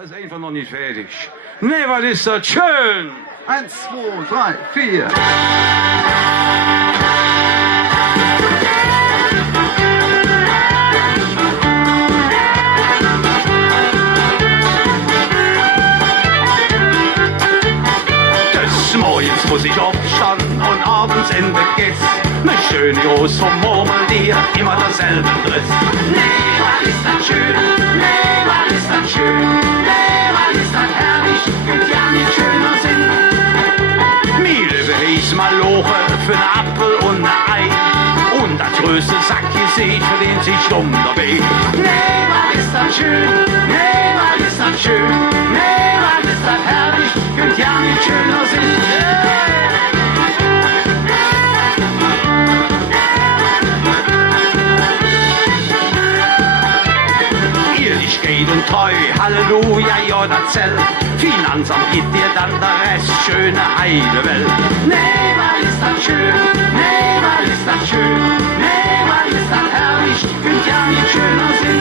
Das ist einfach noch nicht fertig. Nee, was ist das schön? 1, 2, 3, 4. Morgens muss ich aufstehen und abends in Bett geht's. Ne schöne Groß vom Murmeltier, immer derselbe Driss. Nee, was ist das schön? Nee, was ist das schön? Nee, was ist das herrlich? Gibt ja nicht schöner Sinn. Miele hieß mal Loche für ne Apfel und ne Ei. Und das größte Sackgesicht verdient sich dumm dabei. Nee, was ist das schön? Nee, was ist das schön? Nee, was ist das herrlich? Gibt ja nicht schöner Sinn. Ehrlichkeit und treu, Halleluja, ja, das zählt. Finanzamt gibt dir dann der Rest, schöne heile Welt. Nee, was ist das schön? Nee, was ist das schön? Nee, was ist das herrlich? Könnt ja nicht schöner Sinn.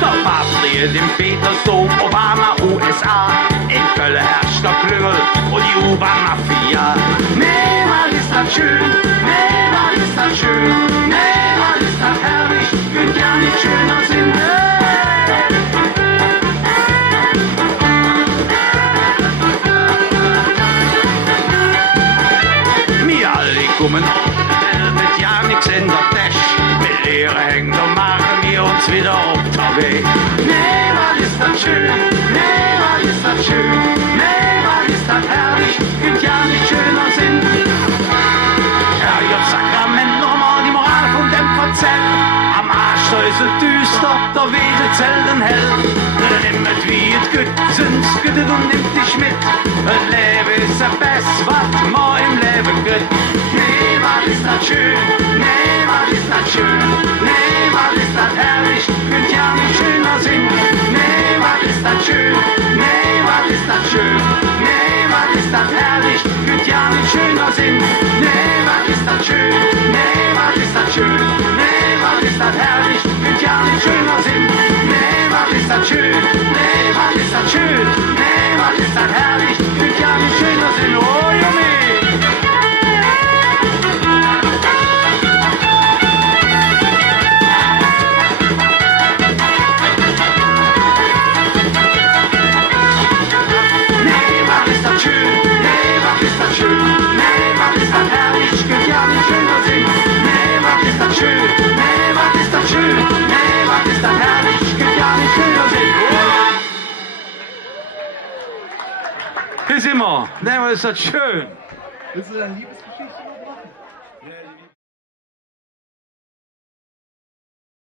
Der Papst regiert im Petersdom, Obama, USA. In Köln herrscht der Klüngel und die U-Bahn-Mafia. Nee, was ist das schön? Nee, was ist das schön? Nee, was ist das herrlich? Könnt ja nicht schöner Sinn. Kommen mit ja nix in der Tasche. Mit Lehre hängen, dann machen wir uns wieder auf der Weg. Nee, was ist das schön? Nee, was ist das schön? Nee, was ist das herrlich? Gibt ja nicht schöner Sinn. Herrgott Sakrament, nochmal die Moral von dem Verzell. Am Arsch, da ist es düster, da weht es selten hell. Nimm es wie es gut, sonst gütet und nimmt dich mit. Das Leben ist das Beste, was man im Leben gibt. Nee, was ist das schön? Nee, was ist das schön? Nee, was ist das herrlich? Könnt ja nicht schöner Sinn. Nee, was ist das schön? Nee, was ist das schön? Nee, was ist das herrlich? Könnt ja nicht schöner Sinn. Nee, was ist das schön? Nee, was ist das schön? Nee, was ist das herrlich? Könnt ja nicht schöner Sinn. Nee, was ist das schön? Nee, was ist das schön? Nee, was ist das herrlich? Könnt ja nicht schöner Sinn. Oh, Junge! Ist immer. Nee, was ist das schön? Das ist eine Liebesgeschichte.